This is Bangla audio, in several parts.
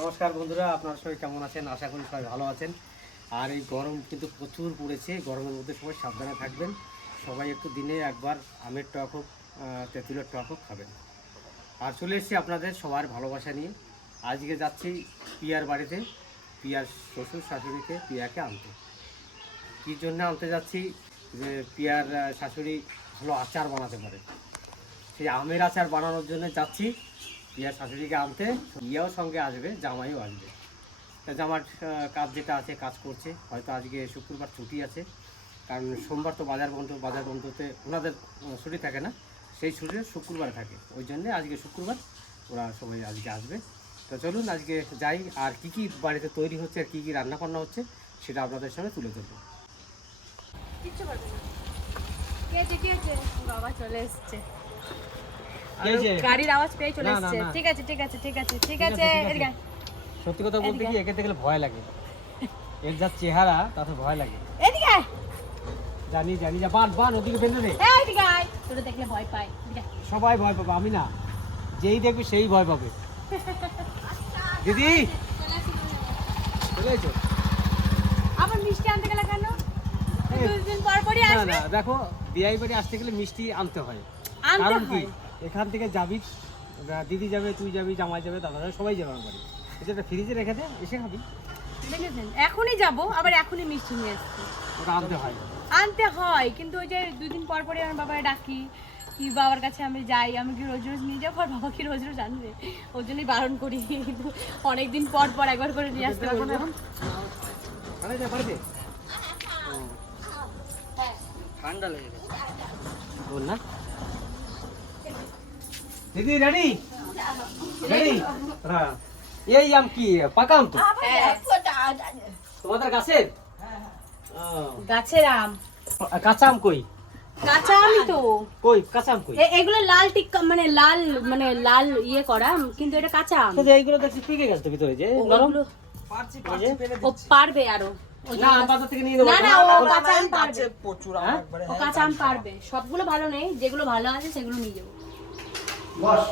নমস্কার বন্ধুরা, আপনারা সবাই কেমন আছেন? আশা করি সবাই ভালো আছেন। আর এই গরম কিন্তু প্রচুর পড়েছে, গরমের মধ্যে সবাই সাবধানে থাকবেন। সবাই একটু দিনে একবার আমের টক হোক, তেঁতুলের টক হোক খাবেন। আর চলে এসেছি আপনাদের সবার ভালোবাসা নিয়ে। আজকে যাচ্ছি পিয়ার বাড়িতে, পিয়ার শ্বশুর শাশুড়িকে পিয়াকে আনতে। কী জন্য আনতে যাচ্ছি? যে পিয়ার শাশুড়ি ভালো আচার বানাতে পারে, সেই আমের আচার বানানোর জন্য যাচ্ছি পিয়ার শাশুড়িকে আনতে। পিয়াও সঙ্গে আসবে, জামাইও আসবে। তা জামার কাজ যেটা আছে কাজ করছে, হয়তো আজকে শুক্রবার ছুটি আছে, কারণ সোমবার তো বাজার বন্ধতে ওনাদের ছুটি থাকে না, সেই ছুটি শুক্রবার থাকে, ওই জন্যে আজকে শুক্রবার ওরা সবাই আজকে আসবে। তো চলুন আজকে যাই, আর কী কী বাড়িতে তৈরি হচ্ছে আর কী কী রান্নাবান্না হচ্ছে সেটা আপনাদের সঙ্গে তুলে ধরবো। বাবা চলে এসছে, এই যে গাড়ির আওয়াজ পেয়ে চলে না, এসছে। না। ঠিক আছে ঠিক আছে ঠিক আছে ঠিক আছে, এদিকে আয়। সত্যি কথা বলতে কি, এদিকে। একে দেখলে ভয় লাগে, এর যা চেহারা তাতে ভয় লাগে। এদিকে আয়। জানি যা বান ওদিকে বেঁধে দে। এই এদিকে আয়, তোরে দেখলে ভয় পায়। এদিকে আয়। সবাই ভয় পাবে, আমি না, যেই দেখবে সেই ভয় পাবে। দিদি চলে এসো। আবার মিষ্টি আনতে গেলে কেন? এই, দুদিন পর পরই না আসবে। না, দেখো বিয়ে বাড়ি আসতে গেলে মিষ্টি আনতে হয়। আনতে কারণ কি, হয়। এখান থেকে যাবি, দিদি যাবে, তুই যাবি, জামাই যাবে, দাদা যাবে, সবাই যাবে আমার বাড়ি। এটা ফ্রিজে রেখে দে, এসে খাবি। দেখেছেন, এখনই যাব, আবার এখনই মিষ্টি নিয়ে আসছি। ওটা আনতে হয়। আনতে হয়, কিন্তু ওই যে দুদিন পর পরই আমার বাবাকে ডাকি, কি বাবার কাছে আমি যাই, আমি কি রোজ রোজ নিয়ে যাবো? আর বাবা কি রোজ রোজ আনবে? ওই জন্যই বারণ করি, কিন্তু অনেকদিন পর পর একবার করে নিয়ে আসতে বলবো। ঠান্ডা লেগে গেছে বল না। দিদি রেডি রেডি? হ্যাঁ। এই আম কি পাকা আম তো? তোমাদের গাছের? গাছের আম। কাঁচা আম কই? কাঁচা আমই তো। কই কাঁচা আম কই? এগুলো লাল টিক্কা, মানে লাল ইয়ে করা, কিন্তু এটা কাঁচা আম। তো এইগুলো দেখছি পেকে গেছে তো ভিতরে, যে নরম। ও পারবে আরো। না, আম বাজার থেকে নিয়ে নেবো। না না, ও কাঁচা আম পারবে। প্রচুর হ্যাঁ? ও কাঁচা আম পারবে। সবগুলো ভালো নেই, যেগুলো ভালো আছে সেগুলো নিয়ে যাবো। বস।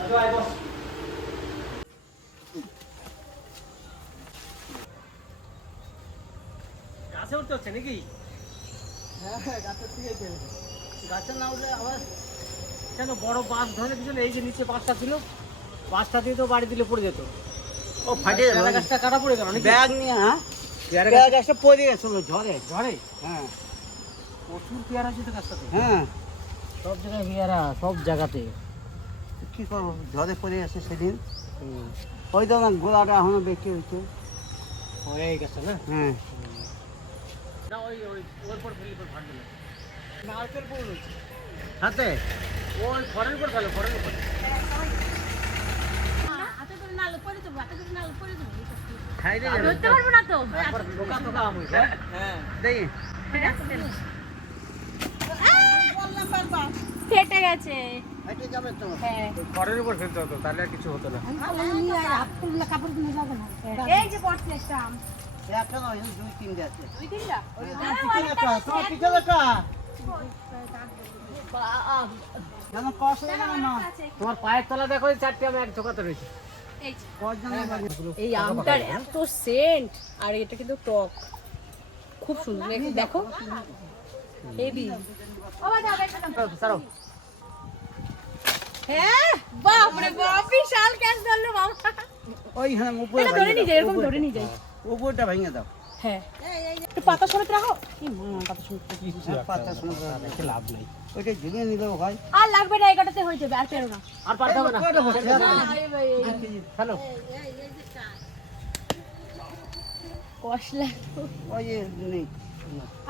আচ্ছা আয় বস। গাছে উঠতে হচ্ছে নাকি? গাছে না উঠলে আবার কেন, বড় বাঁশ ধরে পিছনে, এই যে নিচে বাঁশটা ছিল, বাঁশটা দিয়ে তো বাড়ি দিলে পড়ে যেত। ও ফাটে পেয়ারা গাছটা কাটা পড়ে গেল নাকি? ব্যাগ নিয়ে, হ্যাঁ পেয়ারা ব্যাগ গাছ একটা পড়ে গেছিল ঝড়ে। ঝড়ে হ্যাঁ প্রচুর পেয়ারা আছে তো গাছটাতে। হ্যাঁ, সব জায়গায় পেয়ারা, সব জায়গাতে। কি করবো, ঝড়ে পড়ে গেছে সেদিন। ওই তো না, গোলাটা এখনো বেঁকে হয়েছে। এই গাছটা না? হ্যাঁ, না ওই ওর পর ফেলি পর ফাটবে না। নারকেল পড়ে রয়েছে হাতে ওই খড়ের উপর ফেলো, খড়ের উপর। খাইলে ধরতে পারবো না তো। টোকা টোকা আম হয়েছে। হ্যাঁ দেখি ফেটে গেছে। হাইটে যাবে তো। হ্যাঁ, খড়ের উপর ফেলতে হতো, তাহলে আর কিছু হতো না। এই যে পড়ছে একটা আম। একটা নয়, দুই তিনটে আছে। দুই তিনটা? তোমার পিঠে দেখা যেন কষ লাগে না। তোমার পায়ের তলা দেখো, এই চারটে আমি এক ঝোকাতে রয়েছে। এই যে। কজন এই আমটার এত সেন্ট, আর এটা কিন্তু টক, খুব সুন্দর। দেখো হেভি। ছাড়ো। হ্যাঁ, বাপ রে বাপ, বিশাল ক্যাচ ধরলো বাবা। ওইখানে উপরে এটা ধরে নিয়ে যাই, এরকম ধরে নিয়ে যাই। উপরটা ভেঙে দাও। হ্যাঁ, একটু পাতা সমেত রাখো। পাতা সমেত পাতা শোনা রেখে লাভ নাই। ওইটা ঝুলিয়ে নিলেও হয়। আর লাগবে না, এই কটাতে হয়ে যাবে, আর পেরো না। আর পারতে হবে না। কয়টা হচ্ছে? হ্যালো। কষলা ওই যে নেই।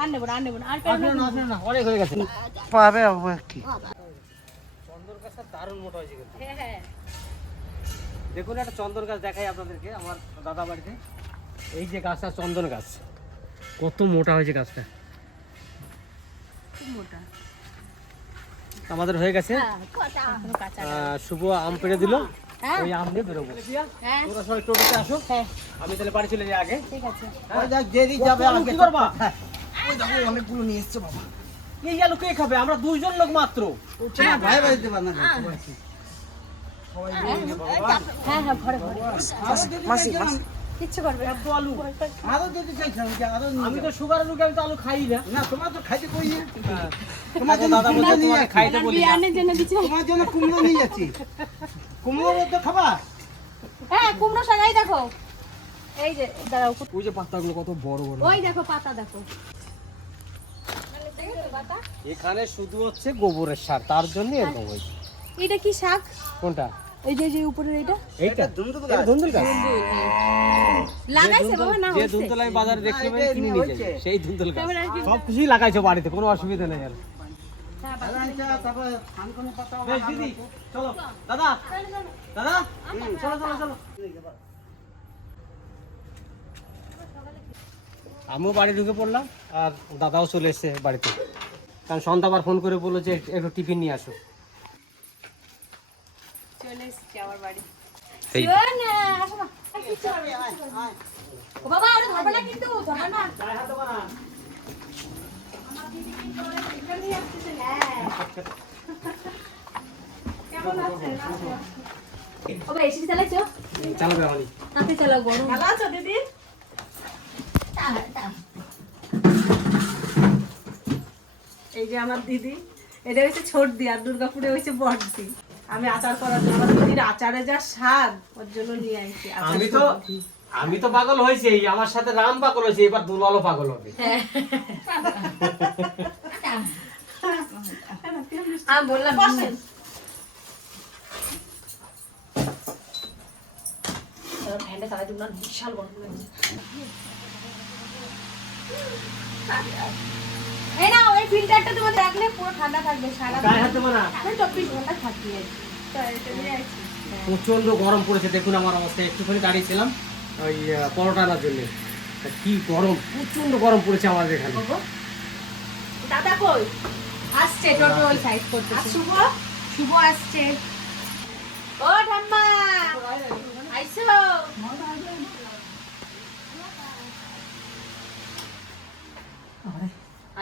আর নেবো না, আর নেবো না, আর পেরো না। না, অনেক হয়ে গেছে। পাবে কি চন্দন গাছটা দারুণ মোটা হয়েছে কিন্তু। হ্যাঁ হ্যাঁ, দেখুন একটা চন্দন গাছ দেখাই আপনাদেরকে, আমার দাদা বাড়িতে। এই যে গাছটা চন্দন গাছ, কত মোটা হয়েছে গাছটা। খুব মোটা। আমাদের হয়ে গেছে। এখনো কাঁচা। শুভ আম পেড়ে দিল, হ্যাঁ ওই আম দিয়ে বেরোবো। হ্যাঁ, তোরা সবাই টোটোতে আসো, হ্যাঁ, আমি তাহলে বাড়ি চলে যাই আগে। ঠিক আছে। ওই দেখ দেরি যাবে কত আলু আগে কি করবা? ওই দেখো অনেকগুলো নিয়ে এসছে বাবা। এই আলু কে খাবে? আমরা দুইজন লোক মাত্র। ভাই ভাই দেবা না হ্যাঁ হ্যাঁ ঘরে ঘরে কিচ্ছু করবে না। আরো যদি চাইছিলাম যে আরো নিয়ে আমি যাও। তো সুগারের রোগী, আমি তো আলু খাই না। না তোমার তো খাইতে কই না হ্যাঁ। তোমার জন্য দাদা বলছে কুমড়ো নিয়ে তোমাকে যাচ্ছি। খাইতে বলি না। বিয়ানের জন্য দিচ্ছি। তোমার জন্য কুমড়ো নিয়ে যাচ্ছি কুমড়ো তো খাবা হ্যাঁ কুমড়ো শাকাই দেখো, এই যে দাঁড়াও, ওই যে পাতাগুলো কত বড় বড়। ওই দেখো পাতা দেখো। পাতা? এখানে শুধু হচ্ছে গোবরের সার, তার জন্য এরকম হয়েছে। এটা কি শাক? কোনটা? এই যে উপরের এটা এইটা দুন্দুল এটা গাছ। ধুন্দুল গাছ। লাগাইছে বাবা না যে হইছে। ধুন্দুল আমি বাজারে দেখতে পাই কিনে নিয়ে যাই, সেই ধুন্দুল গাছ। তারপরে আর কি? সব কিছুই লাগাইছো বাড়িতে, কোনো অসুবিধা নেই আর। হ্যাঁ, দাদা, আচ্ছা, তারপর থানকুনি পাতা বেশ দিদি, চলো দাদা, দাদা, চলো চলো চলো। আমিও বাড়ি ঢুকে পড়লাম আর দাদাও চলে এসেছে বাড়িতে, কারণ সন্ধ্যা আবার ফোন করে বললো যে একটু টিফিন নিয়ে আসো। চলে এসেছি আমার বাড়ি। এই শোনা, আসো না। ও বাবা আরে ধরবে না কিন্তু, ধরবে না। আমার দিদি কিন্তু এখানে আসছে না। কেমন আছে? ও ভাই এসি চালাইছো? চালাবে আমারই। নাতে চালাও গরম। ভালো আছো দিদি? এই যে আমার দিদি, এটা হচ্ছে ছোট দি আর দুর্গাপুরে হচ্ছে বড় দি। আমি আচার করার জন্য আমার দিদির আচারে যা স্বাদ, ওর জন্য নিয়ে আসছি আচার সবজি। আমি তো পাগল হয়েছি, আমার সাথে রাম পাগল হয়েছে, এবার দুলালও পাগল হবে। আমি বললাম বসেন। ফ্যানটা চালাই দিন না, বিশাল গরম লাগছে। এই না ওই ফিল্টারটা তোমার রাখলে পুরো ঠান্ডা থাকবে সারা গায়ে হাত দেবো না। আমি 24 ঘন্টা থাকি আর কি। তো এটা নিয়ে আসছি। প্রচন্ড গরম পড়েছে, দেখুন আমার অবস্থা। একটুখানি দাঁড়িয়েছিলাম ওই পরোটা আনার জন্য, তা কি গরম, প্রচন্ড গরম পড়েছে আমাদের এখানে। বাবা, দাদা কই? আসছে টোটো ওই সাইড আর করতেছে। শুভ? শুভ আসছে। ও ঠাম্মা আইছো?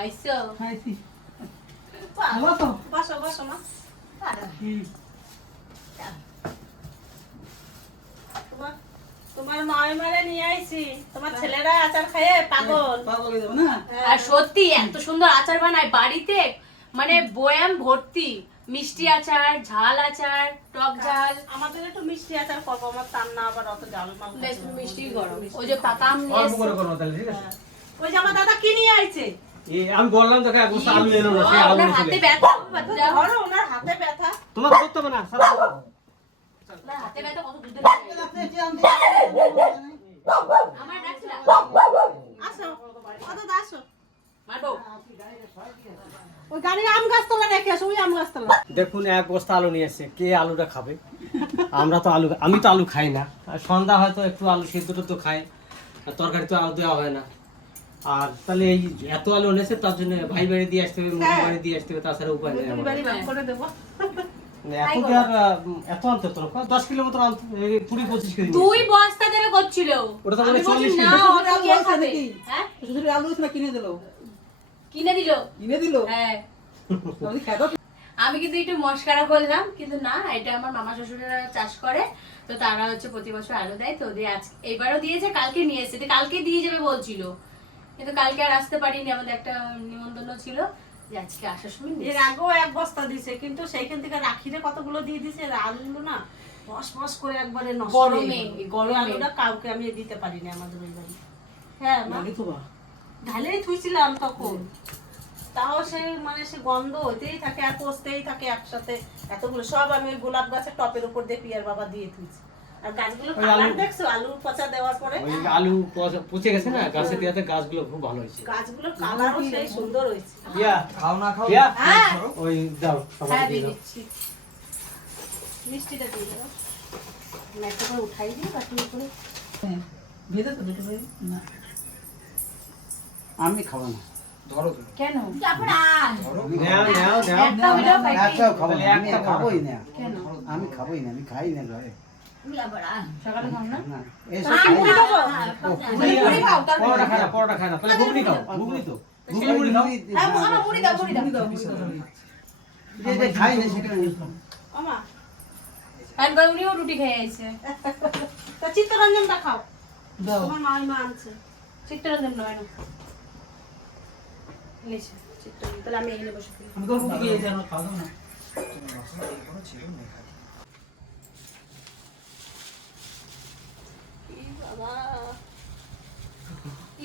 আইছো? খাইছি ভালো তো? বসো বসো মা। তোমার তোমার নয় মারে নিয়ে আইছি। তোমার ছেলেরা আচার খাইয়ে পাগল। পাগল হয়ে যাবো না আর সত্যি এত সুন্দর আচার বানায় বাড়িতে, মানে বয়াম ভর্তি, মিষ্টি আচার, ঝাল আচার, টক ঝাল। আমাদের একটু মিষ্টি আচার করবো, আমার তার না আবার অত জাল মাল বেশ পছন্দ না। মিষ্টি গরম। ওই যে পাকা আম নিয়ে অল্প করে এসছে। করো তাহলে, ঠিক আছে? ওই যে আমার দাদা কি নিয়ে আইছে? আমি বললাম তোকে এক বস্তা আলু এনো না, সে আলু ওনার এনে হাতে চলে ব্যথা, বাচ্চা। ধরো ওনার হাতে ব্যথা। তোমার করতে হবে না, সারা করো। ওনার হাতে ব্যথা কত দুধে আমার ডাকছিলা আসো ও দাদা আসো। মারবো। ওই গাড়ির আম গাছ তোলা রেখে আসো, ওই আম গাছ তোলা। দেখুন এক বস্তা আলু নিয়ে এসছে, কে আলুটা খাবে? আমরা তো আলু, আমি তো আলু খাই না, আর সন্ধ্যা হয়তো একটু আলু সেদ্ধটা তো খাই, আর তরকারি তো আলু দেওয়া হয় না। আর তাহলে এই এত আলু এনেছে, তার জন্য ভাই বাড়ি দিয়ে আসতে হবে, মুরগি বাড়ি দিয়ে আসতে হবে, তাছাড়া উপায় নেই আমার। বাড়ি ভাগ করে দেবো। এত কি আর এত আনতে হতো না, 10 কিলো মতো আনতে, 20-25 কেজি। দুই বস্তা দেবে করছিল। ওটা তো আমি মানে বলছি 40 না, কেজি। অত কে খাবে? হ্যাঁ শুধু আলু না কিনে দিল কিনে দিল। কিনে দিল হ্যাঁ আমি খেতো আমি কিন্তু একটু মস্কারা করলাম, কিন্তু না, এটা আমার মামা শ্বশুরেরা চাষ করে, তো তারা হচ্ছে প্রতি বছর আলু দেয়, তো ওদের আজ এবারও দিয়েছে, কালকে নিয়ে এসেছে, কালকে দিয়ে যাবে বলছিল, কিন্তু কালকে আর আসতে পারিনি, আমাদের একটা নিমন্ত্রণ ছিল, যে আজকে আসার সময় নিয়ে এর এসেছে। আগেও এক বস্তা দিছে, কিন্তু সেইখান থেকে রাখিরে কতগুলো দিয়ে দিছে, এর আলুগুলো না বস বস করে একবারে নষ্ট হয়ে গরমে, গেল। গরমে। এই আলুটা কাউকে আমি দিতে পারিনি আমাদের ওই বাড়ি। হ্যাঁ মা, ঢালেই থুইছিলাম তখন, তাও সে মানে সে গন্ধ হইতেই থাকে আর পচতেই থাকে একসাথে এতগুলো সব। আমি ওই গোলাপ গাছের টপের উপর দিয়ে পিয়ার বাবা দিয়ে থুইছি। আর গাছগুলো ওই কালার আলু- দেখছো আলু পচা দেওয়ার পরে? ওই আলু পচে গেছে না, গাছে দেওয়াতে গাছগুলো খুব ভালো হয়েছে। গাছগুলোর কালারও সেই সুন্দর হয়েছে। ইয়া খাও না খাও ইয়া, হ্যাঁ ওই দাও হ্যাঁ সবাই দিয়ে দিয়ে দাও। দিচ্ছি। মিষ্টিটা দিয়ে দেবো, একটা করে উঠাই দিই বাটির উপরে। ভেজে তো দিতে পারি না আমি খাবো না কেন? নাও নাও নাও। একটা হইলেও পাইছি। একটাও খাবো না আমি একটা খাবোই না কেন? আমি খাবোই না আমি খাই না ঘরে সকালে খাও না? না এসব আমি খাই মুড়ি না। খাবো। মুড়ি খাও, তারপরে পরোটা খায় না, পরোটা খায় না, তাহলে ঘুগনি খাও, ঘুগনি তো ঘুগনি মুড়ি খাও। হ্যাঁ আমার মুড়ি দাও, মুড়ি দাও। যেটা খাই না সেটা ওমা, কারণ করে উনিও রুটি খেয়ে আইছে। তা চিত্তরঞ্জনটা খাও, দাও তোমার মা আনছে। চিত্তরঞ্জন নয় না নিচে চিত্তরঞ্জন, তাহলে আমি এখানে বসে খাই। আমি তো রুটি খেয়েছি আমার খাওয়া দাও না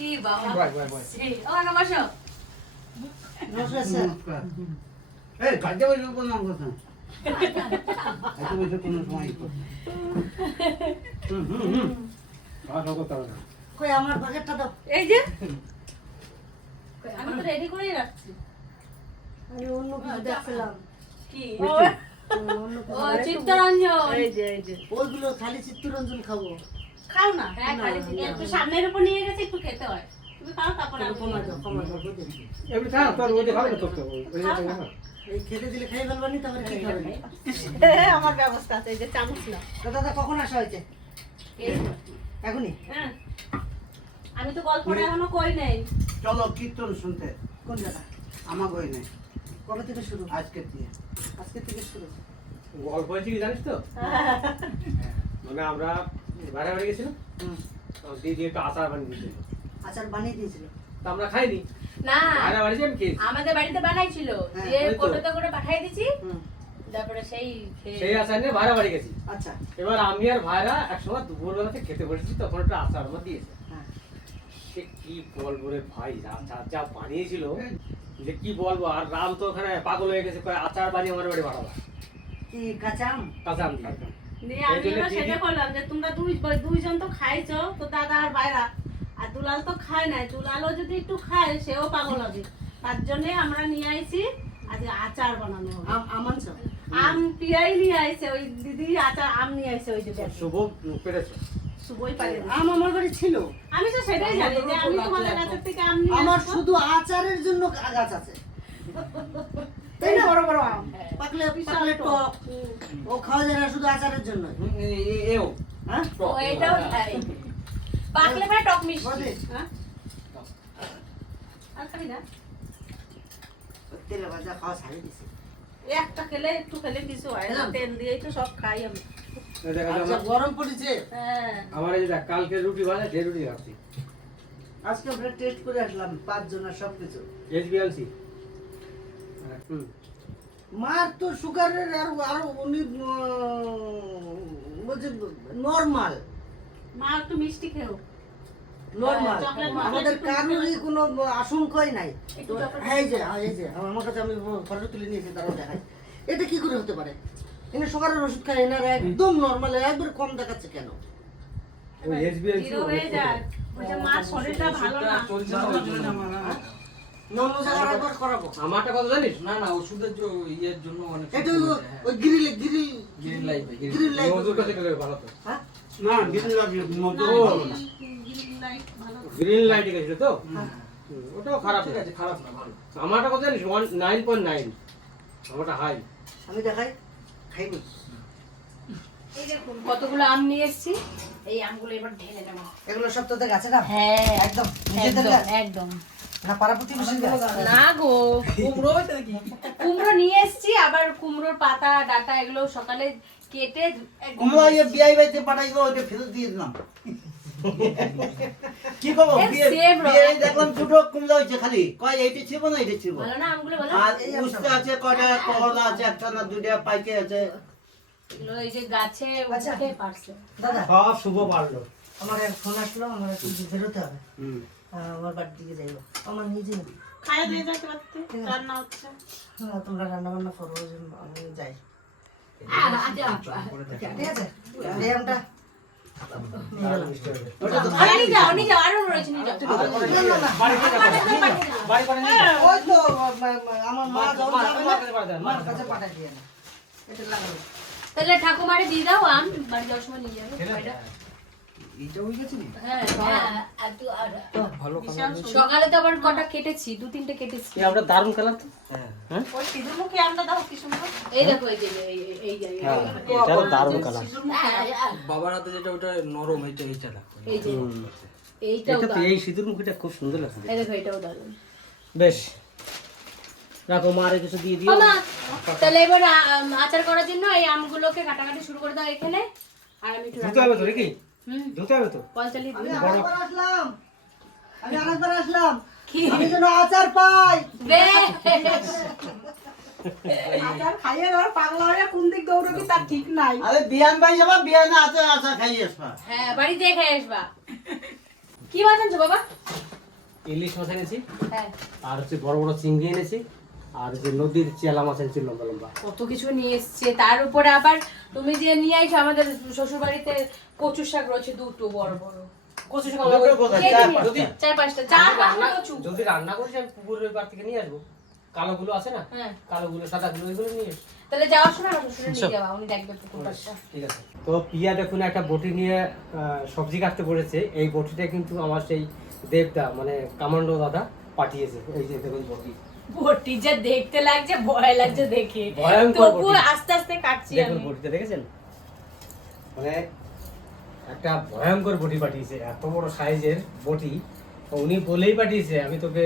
ই বাবা সেই ও না বসো। নমস্কার এই কাজে বসে কোন নাম কথা এত বসে কোন সময় খাওয়া দাওয়া করতে হবে না। কই আমার বাকেটটা দাও এই যে আমি তো রেডি করেই রাখছি। আমি অন্য কিছু দেখছিলাম কি ও চিত্তরঞ্জন এই যে ওইগুলো খালি চিত্তরঞ্জন খাবো খাও না, হ্যাঁ, খালি একটু সামনের উপর নিয়ে গেছে, একটু খেতে হয়। তুমি খাও, তারপর আমি কমা দাও বুঝলি? এমনি খা, তোর ওইটা খাবে না তোর তো, ওই যে খাবে না। এই খেতে দিলে খাই ফেলবানি তারপরে কি খাবেন আমার ব্যবস্থা আছে, এই যে চামচ না। দাদা কখন আসা হয়েছে এই তো। এখনই হ্যাঁ, আমি তো গল্পটা এখনো কই নাই। চলো কীর্তন শুনতে কোন জায়গা আমার বই নেই কবে থেকে শুরু আজকে থেকে শুরু গল্প হয়েছে কি জানিস তো? মানে আমরা বাইরে বাড়ি গেছিলাম, হুম তো দিদি একটু আচার বানিয়ে দিয়েছিল, আচার বানিয়ে দিয়েছিল তো আমরা খাইনি। না বাইরে বাড়ি আমি খেয়েছি। আমাদের বাড়িতে বানাইছিল, হ্যাঁ, দিয়ে ওই তো। কোটোতে করে পাঠিয়ে দিছি, হুম তারপরে সেই সেই আচার নিয়ে বাইরে বাড়ি গেছি। আচ্ছা এবার আমি আর ভাইরা একসময় দুপুরবেলাতে খেতে বসেছি, তখন একটা আচার আমার দিয়েছে। হ্যাঁ সে কি বলবো রে ভাই, আচার যা বানিয়েছিল যে কি বলবো। আর রাম তো ওখানে পাগল হয়ে গেছে, কয় আচার বানিয়ে আমার বাড়ি পাঠাবা, কি কাঁচা আম কাঁচা আম দিয়ে। দিয়ে আমি এই জন্য এবার দিদি- সেটা করলাম যে তোমরা দুইজন তো খাইছো, তো দাদা আর ভাইরা, আর দুলাল তো খায় নাই। দুলালও যদি একটু খায় সেও পাগল হবে, তার জন্য আমরা নিয়ে আইছি আজকে আচার বানানো হবে। আম আনছো আম পিয়াই নিয়ে আইছে, ওই দিদি আচার আম নিয়ে আইছে, ওই যে শুভ পেরেছে। শুভই পারে না। আম আমার বাড়ি ছিল আমি তো সেটাই জানি যে আমি তোমাদের কাছের থেকে আম নিয়ে আমার আসবো। শুধু আচারের জন্য গাছ আছে এই না বড় বড় আম। পাকলে পাকলে টক ও খাওয়া যায় না শুধু আচারের জন্য এও হ্যাঁ ও এটাও তাই পাকলে মানে টক মিষ্টি। বলে হ্যাঁ? আর খাবি না? তেলে ভাজা খাওয়া ছাড়িয়ে দিছে এই একটা খেলে একটু খেলে কিছু হয় না, খেলাম। তেল দিয়েই তো সব খাই আমি। আচ্ছা গরম পড়েছে হ্যাঁ, আমার এই যে দেখ, কালকে রুটি ভাজা, ঢের রুটি খাচ্ছি। আজকে আমরা টেস্ট করে আসলাম 5 জনের সবকিছু এসবিএলসি। মার তো সুগারের আর আরো উনি বলছে নরমাল মা একটু মিষ্টি খেও। নরমাল চকলেট আমাদের একটু কারোরই কোনো আশঙ্কাই নাই একটু তো চকলেট এই যে আমার কাছে আমি ফটো তুলে নিয়েছি তারাও দেখাই এটা কি করে হতে পারে এনে সুগারের ওষুধ খায় এনারা একদম নরমাল একবার কম দেখাচ্ছে কেন ওই এসবিএলসি জিরো হয়ে যাক, ওই যে মার শরীরটা ভালো না। নন জায়গায় একবার করাবো আমারটা কত জানিস? না না ওষুধের ইয়ের জন্য অনেক এটা ওই grill green light grill light মজুর কাছে গেলে ভালো তো। হ্যাঁ না গ্রিল লাইট মজুর ও, গ্রিন লাইট ভালো। গ্রিন লাইটে গেছিল তো? ওটাও খারাপ ঠিক না। আছে খারাপ না ভালো আমারটা কত জানিস? 9.9। আমারটা হাই। আমি দেখাই খাইব এই দেখুন কতগুলো আম নিয়ে এসেছি, এই আমগুলো এবার ঢেলে নেব। এগুলো সব তোদের গাছে না হ্যাঁ একদম নিজেদের একদম গাছ একদম না পাড়া প্রতিবেশীর গাছ না গো, কুমড়ো হয়েছে নাকি কুমড়ো নিয়ে এসেছি, আবার কুমড়োর পাতা ডাটা এগুলো সকালে কেটে একদম কুমড়া ইয়ে বিয়াই বাইতে পাঠাইবো ওইটা ফেরত দিয়ে দিলাম কি করবো এ, বিয়ে same বিয়ে রকম। দেখলাম ছোট কুমড়া হয়েছে খালি কয় এইটা ছিল না এইটা ছিল ভালো না আমগুলো ভালো। আর উস্তে আছে কয়টা কলা আছে একটা না দুইটা পাইকে আছে এগুলো এই যে গাছে আচ্ছা। উঠে পারছে। দাদা সব শুভ পারলো। আমার এক ফোন আসলো আমার একটু বেরোতে হবে হুম। আমার বাড়ির দিকে যাইবো আমার নিজে খাইয়ে দিয়ে যাইতে পারতে, রান্না হচ্ছে। তোমরা রান্না বান্না করো ওই জন্য আমি যাই ঠিক আছে এই আমটা নিয়ে গেলাম। ওটা তো আরে নিয়ে যাও নিয়ে যাও, আরো রয়েছে নিয়ে যাও। না, না, না। বাড়ি করে যাবো। বাড়ি করে নিয়ে যাবো। ওই তো আমার মা যখন যাবে না, মার কাছে পাঠায় দেন, মার কাছে পাঠাই দিয়ে না এটা লাগাবো তাহলে ঠাকুমারে দিয়ে দাও আম, বাড়ি যাওয়ার সময় নিয়ে যাবে এটা। এইটা হয়ে গেছে নি হ্যাঁ হ্যাঁ একটু আর ভালো বিশাল সুন্দর। সকালে তো আবার কটা কেটেছি, 2-3টে কেটেছি। এই আমরা দারুণ খেলাম তো। হ্যাঁ ওই সিঁদুরমুখী আমটা দাও কি সুন্দর। এই দেখো এই যে এই যে এটাও দারুণ খেলাম। বাবার হাতে যেটা ওটা নরম এইটা দেখো এই যে এইটাও এটা তো দারুণ। এই সিঁদুর মুখীটা খুব সুন্দর লাগছে। এই দেখো এটাও দারুণ। বেশ রাখো, মারে কিছু দিয়ে দিও। ও মা, তাহলে এবার আচার করার জন্য এই আমগুলোকে কাটাকাটি শুরু করে দাও এখানে। আর আমি একটু ধুতে হবে তো নাকি? হুম, ধুতে হবে তো। পঞ্চালি আমি দিই। আরেকবার আসলাম, আমি আরেকবার আসলাম, কি? আমি যেন আচার পাই। বেশ। আচার খাইয়ে দেওয়ার পাগলা হয়ে কোন দিক দৌড়বি তার ঠিক নাই। আরে বিয়ান ভাই যাবা, বিয়ানে আচার আচার খাইয়ে আসবা। হ্যাঁ, বাড়িতে খেয়ে আসবা। কি মাছ আনছো বাবা? ইলিশ মাছ এনেছি, হ্যাঁ, আর হচ্ছে বড় বড় চিংড়ি এনেছি, আর হচ্ছে নদীর চেলা মাছ এনেছি লম্বা লম্বা। কত কিছু নিয়ে এসছে। তার উপরে আবার তুমি যে নিয়ে আইছো, আমাদের শ্বশুর বাড়িতে কচু শাক রয়েছে দুটো বড় বড়। কচু শাক দুটো কোথায়? কে চার দিনি? পাঁচটা। চার পাঁচটা, চার পাঁচটা রান্না কচু। যদি রান্না করিস আমি পুকুরের পাড় থেকে নিয়ে আসবো, কালোগুলো আছে না, হ্যাঁ, কালোগুলো সাদাগুলো ওইগুলো নিয়ে এস। তাহলে যাওয়ার সময় আমার শ্বশুরে নিয়ে সব। যাবা, উনি দেখবে পুকুর পাড়টা। ঠিক আছে। তো পিয়া দেখুন একটা বটি নিয়ে সবজি কাটতে পড়েছে। এই বটিটা কিন্তু আমার সেই দেবদা মানে কামান্ডো দাদা পাঠিয়েছে। এই যে দেখুন বটি, বটি যা দেখতে লাগছে, ভয় লাগছে দেখে। ভয়ঙ্কর তবু বটি। আস্তে আস্তে কাটছি দেখুন আমি। বটিটা দেখেছেন, মানে একটা ভয়ঙ্কর বটি পাঠিয়েছে, এত বড় সাইজের বটি। উনি বলেই পাঠিয়েছে আমি তোকে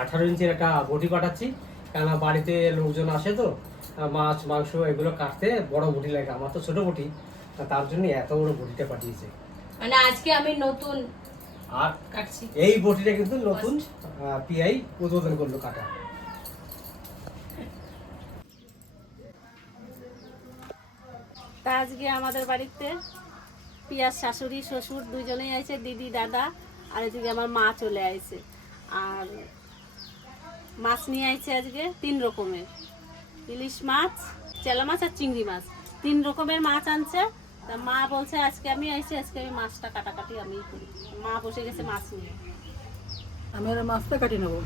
18 ইঞ্চির একটা বটি পাঠাচ্ছি, কেন বাড়িতে লোকজন আসে তো, মাছ মাংস এগুলো কাটতে বড় বটি লাগে, আমার তো ছোট বটি, তার জন্য এত বড় বটিটা পাঠিয়েছে। মানে আজকে আমি নতুন আর কাটছি। এই বটিটা কিন্তু নতুন পিআই উদ্বোধন করলো কাটা। তা আজকে আমাদের বাড়িতে পিয়ার শাশুড়ি শ্বশুর দুজনেই আইছে, দিদি দাদা, আর এদিকে আমার মা চলে আইছে। আর মাছ নিয়ে আইছে আজকে 3 রকমের, ইলিশ মাছ, চেলা মাছ আর চিংড়ি মাছ, 3 রকমের মাছ আনছে। তা মা বলছে আজকে আমি আইছি, আজকে আমি মাছটা কাটাকাটি আমি করি। মা বসে গেছে মাছ নিয়ে। আমি আর মাছটা কাটি নেবো।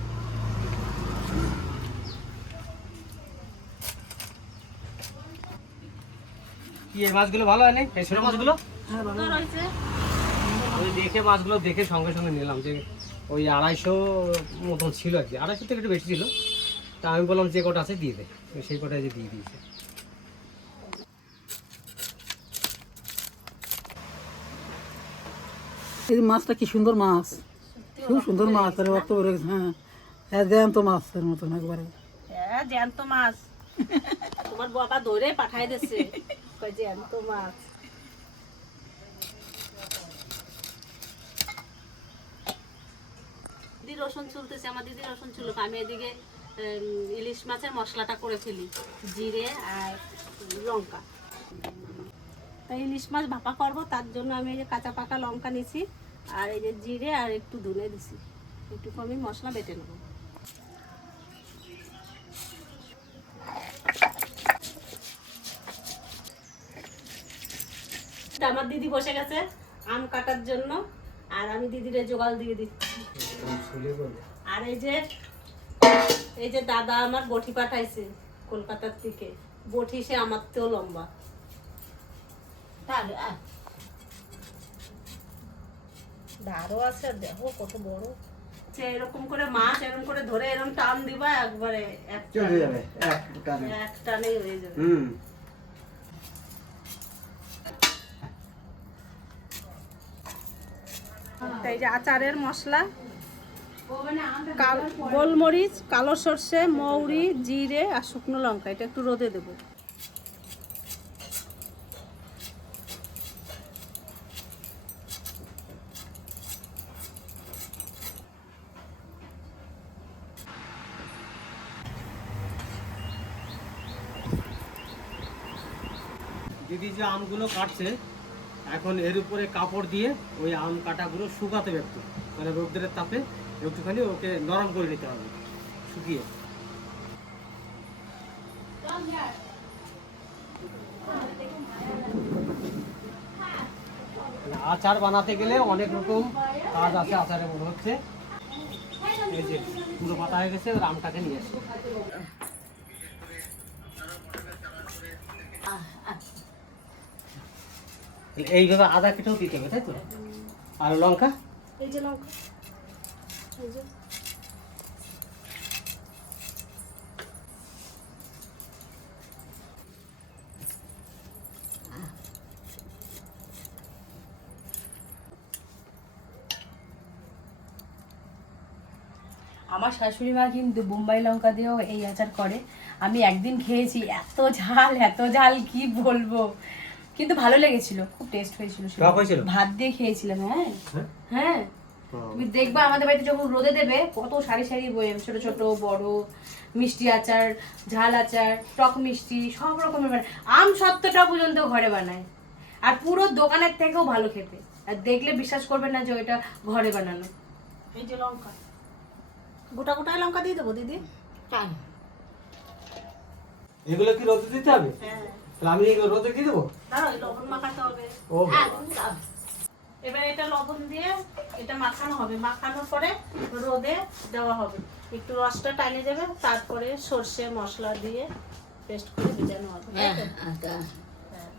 কি এই মাছগুলো ভালো হয় না, এই ছোট মাছগুলো? হ্যাঁ বাবা, সুন্দর হয়েছে। ওই দেখে মাছগুলো দেখে সঙ্গে সঙ্গে নিলাম, যে ওই 250 মতন ছিল আর কি, 250 থেকে একটু বেশি ছিল। তা আমি বললাম যে কটা আছে দিয়ে দে, তো সেই কটাই যে দিয়ে দিয়েছে। এই যে মাছটা কি সুন্দর মাছ, খুব সুন্দর মাছ। আরে রক্ত বেরো গেছে। হ্যাঁ হ্যাঁ, জ্যান্ত মাছের মতন একবারে। হ্যাঁ, জ্যান্ত মাছ। তোমার বাবা ধরে পাঠাই দিচ্ছে, কয় জ্যান্ত মাছ। দিদি রসুন চুলতেছে, আমার দিদি রসুন চুলুক, আমি এদিকে ইলিশ মাছের মশলাটা করে ফেলি, জিরে আর লঙ্কা। তাই ইলিশ মাছ ভাপা করবো, তার জন্য আমি এই যে কাঁচা পাকা লঙ্কা নিছি, আর এই যে জিরে আর একটু ধনে দিছি, একটু আমি মশলা বেটে নেবো। আমার দিদি বসে গেছে আম কাটার জন্য, আর আমি দিদিরে জোগাল দিয়ে দিচ্ছি। আর এই যে দাদা আমার বটি পাঠাইছে কলকাতার থেকে, বটি সে আমার থেকেও লম্বা। ধারও আছে, দেখো কত বড়। সে এরকম করে মাছ এরকম করে ধরে এরকম টান দিবা, একবারে এক টানেই হয়ে যাবে। এই যে আচারের মশলা, গোলমরিচ, কালো সর্ষে, মৌরি, জিরে আর শুকনো লঙ্কা, এটা একটু রোদে দেবো। দিদি যে আমগুলো কাটছে, এখন এর উপরে কাপড় দিয়ে ওই আম কাটাগুলো শুকাতে হবে একটু, মানে রোদ্রের তাপে একটুখানি ওকে নরম করে নিতে হবে শুকিয়ে। আচার বানাতে গেলে অনেক রকম কাজ আছে আচারের মধ্যে হচ্ছে। এই যে পুরো পাতা হয়ে গেছে, ওর আমটাকে নিয়ে আসি। এইভাবে আদা কেটেও দিতে হবে, তাই তো? আর লঙ্কা, এই যে লঙ্কা, এই যে আমার শাশুড়ি মা কিন্তু বোম্বাই লঙ্কা দিয়েও এই আচার করে। আমি একদিন খেয়েছি, এত ঝাল কি বলবো, কিন্তু ভালো লেগেছিল, খুব টেস্ট হয়েছিল সেটা। টক হয়েছিল? ভাত দিয়ে খেয়েছিলাম। হ্যাঁ হ্যাঁ? হ্যাঁ, তুমি দেখবা আমাদের বাড়িতে যখন রোদে দেবে কত সারি সারি বয়াম, ছোট ছোট বড়, মিষ্টি আচার, ঝাল আচার, টক মিষ্টি, সব রকমের আম সত্ত্বটা পর্যন্ত ঘরে বানায়, আর পুরো দোকানের থেকেও ভালো খেতে। আর দেখলে বিশ্বাস করবে না যে ওইটা ঘরে বানানো। এই যে লঙ্কা, গোটা গোটায় লঙ্কা দিয়ে দেবো দিদি। এগুলো কি রোদে দিতে হবে? হ্যাঁ, তাহলে আমি এগুলো রোদে দিয়ে দেবো? দাঁড়াও, এই লবণ মাখাতে হবে। ও এবার এটা লবণ দিয়ে এটা মাখানো হবে, মাখানোর পরে রোদে দেওয়া হবে, একটু রসটা টাইনে যাবে, তারপরে সর্ষে মশলা দিয়ে পেস্ট করে ভেজানো হবে। তাই তো? হ্যাঁ।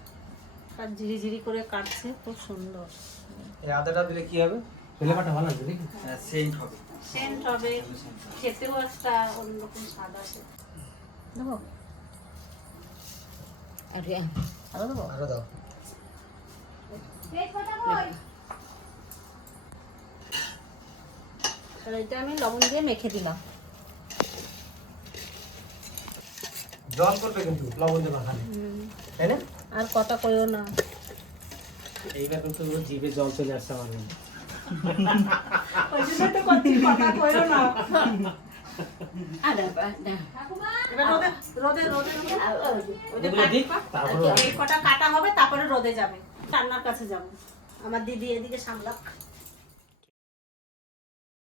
আর ঝিরি ঝিরি করে কাটছে, খুব সুন্দর এই আদাটা দিলে কি হবে? ফ্লেভারটা ভালো হবে নাকি? সেন্ট হবে। সেন্ট হবে, খেতেও একটা অন্যরকম স্বাদ আসে। দেবো আরো দেবো। আরো দাও। আর এটা আমি লবণ দিয়ে মেখে দিলাম। জল করবে কিন্তু লবণ দিয়ে মাখালে, তাই না? আর কথা কইও না, এইবার কিন্তু জিভে জল চলে আসছে আমার। ওই জন্য তো করছি, কথা কইও না। এবার রোদে এগুলো দিই, তারপরে এই কটা কাটা হবে, তারপরে রোদে যাবে, রান্নার কাছে যাবো। আমার দিদি এদিকে সামলাক।